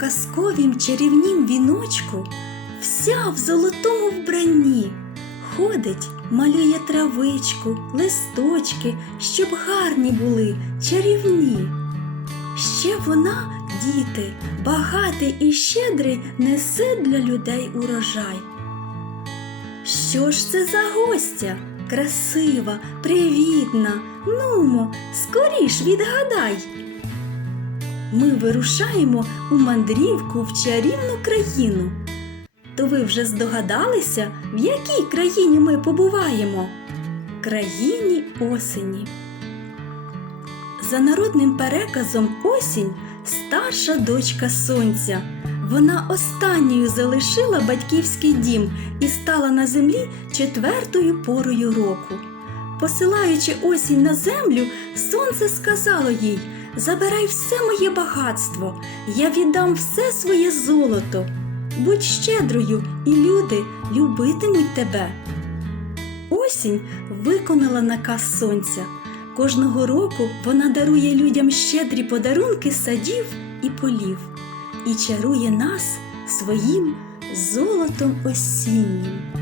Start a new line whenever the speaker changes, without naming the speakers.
казковім чарівнім віночку, вся в золотому вбранні, ходить, малює травичку, листочки, щоб гарні були, чарівні. Ще вона, діти, багатий і щедрий несе для людей урожай. Що ж це за гостя? Красива, привітна, нумо, скоріш відгадай. Ми вирушаємо у мандрівку в чарівну країну. То ви вже здогадалися, в якій країні ми побуваємо? Країні осені. За народним переказом осінь старша дочка сонця. Вона останньою залишила батьківський дім і стала на землі четвертою порою року. Посилаючи осінь на землю, сонце сказало їй: Забирай все моє багатство, я віддам все своє золото. Будь щедрою, і люди любитимуть тебе. Осінь виконала наказ сонця. Кожного року вона дарує людям щедрі подарунки садів і полів і чарує нас своїм золотом осіннім.